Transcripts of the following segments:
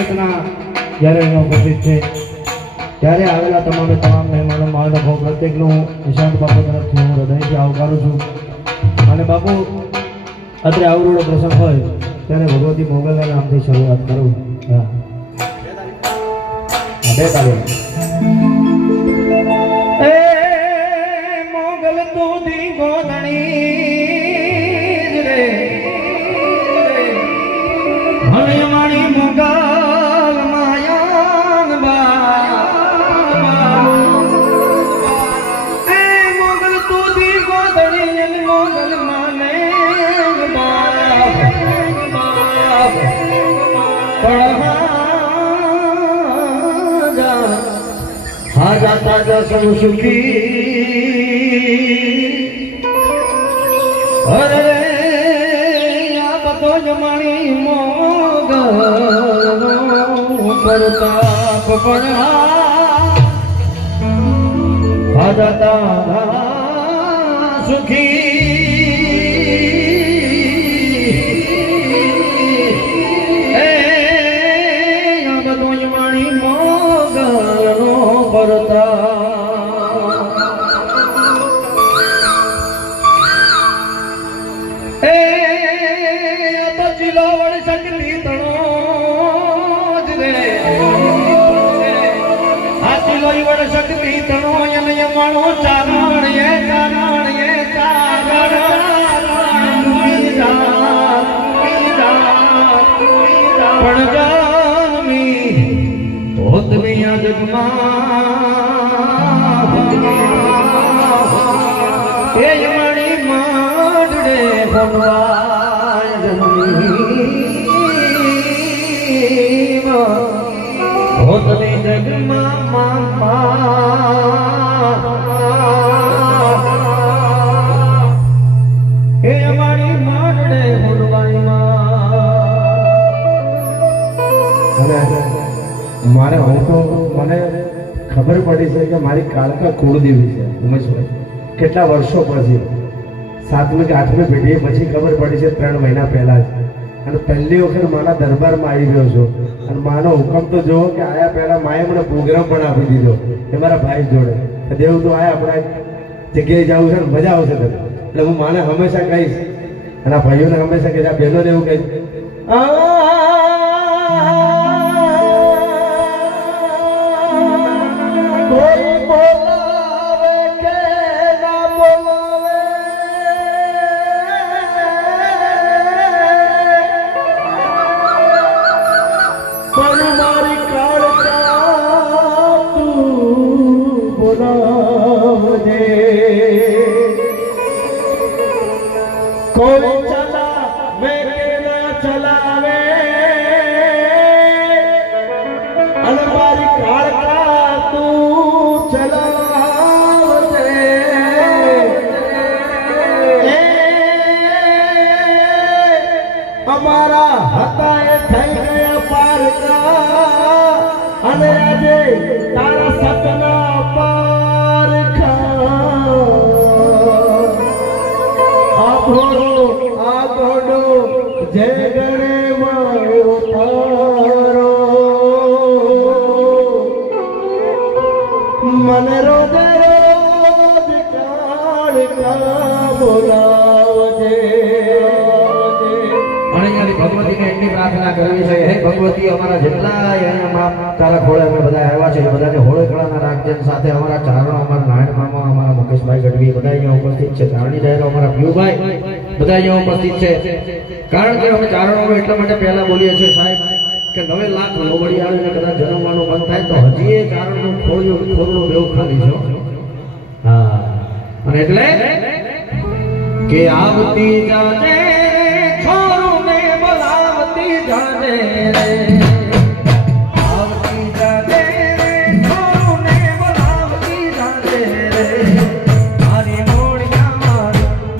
જગતના જ્યારે અહીંયા ઉપસ્થિત છે ત્યારે આવેલા તમામ મહેમાનો મહાનુભાવ પ્રત્યેકનું નિશાંત બાપુ તરફથી હું હૃદયથી આવકારું છું. અને બાપુ અત્રે આવડો પ્રસંગ હોય ત્યારે ભગવતી મોગલના નામથી શરૂઆત કરું. હા, બે તારીખ મોગલ તું દી ગોદણી રે ભલે મારી મોગલ માયાન બા એ મોગલ તું દી ગોદણી મોગલ માને હા જાતા જા સૌ સુખી અરે આ બધો જમાણી મોગલ પરતાપ પણ હા જાતા સુખી શક્તિ તણો યમણો ચારણ એ ચારણ એ ચારણ પણ જામી હોતમી આ જગમાં એ યમણી માંડડે ભગવાન જન્મી હોતમી જગમાં એ અમારી માંડડે મારે હું તો મને ખબર પડી છે કે મારી કાળકા કુળદેવી છે ઉમેશભાઈ. કેટલા વર્ષો પછી 7મી કે 8મી પેઢીએ પછી ખબર પડી છે 3 મહિના પહેલા જ. અને પહેલી વખત મારા દરબારમાં આવી ગયો છું અને માનો હુકમ તો જુઓ કે આયા પહેલા માએ મને પ્રોગ્રામ પણ આપી દીધો એ મારા ભાઈ જોડે. દેવ તો આયા આપણા જગ્યાએ જવું છે ને મજા આવશે તને. એટલે હું માને હંમેશા કહીશ અને આ ભાઈઓને હંમેશા કહીશ, આ બહેનોને એવું કહીશ કોઈ ચલા મેં કે ના ચલાવે અને મારી કાળકા તું ચલાવજે. અમારા હતા એ થઈ ગયા પારકા અને આજે તારા સપના પારખા આ ઘોડો જય ગણે મારો તારો મને રોજ રોજ કાળકા બોલાવજે. ભગવતીને એટલી પ્રાર્થના કરવી છે, હે ભગવતી અમારા જેટલા અહીંયા તારા ખોળે અમે બધા આવ્યા છે બધાને હોળે કળાના રાખજે. સાથે અમારા ચારણો, અમારા નારાયણ મામા, અમારા મુકેશભાઈ ગઢવી બધા અહીંયા ઉપસ્થિત છે. ચારણી ડાયરો અમારા પીયુભાઈ બધા અહીંયા ઉપસ્થિત છે. કારણ કે અમે ચારણો એટલા માટે પહેલા બોલીએ છીએ સાહેબ કે 9 લાખ લોબડી આવીને કદાચ જન્મવાનું મન થાય તો હજી એ ચારણનું ખોરડું બેવ ખાલી છે. હા, અને એટલે કે આવતી જાને છોરું ને બોલાવતી જાને રે આવતી જાને છોરું ને બોલાવતી જાને રે મારી મોડિયા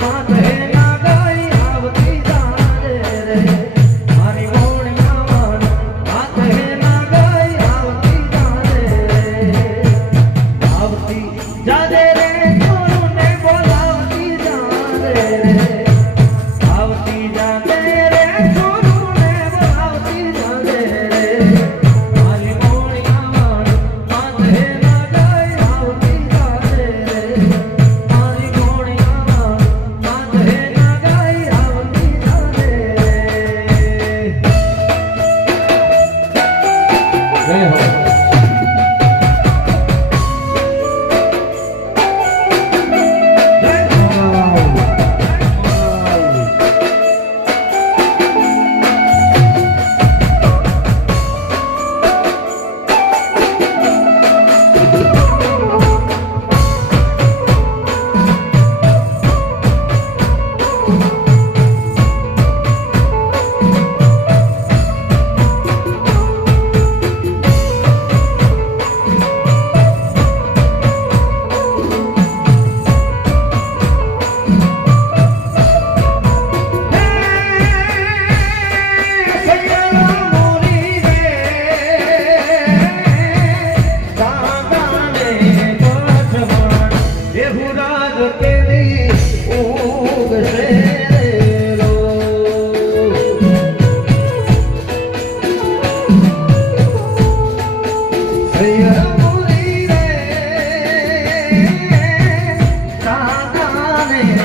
માથે ના ગઈ આવતી જાને રે મારી મોડિયા માથે ના ગઈ આવતી જાને રે આવતી જાને રે છોરું ને બોલાવતી જાને રે આવતી જાને રે છોરું ને બોલાવતી જાને રે નહીં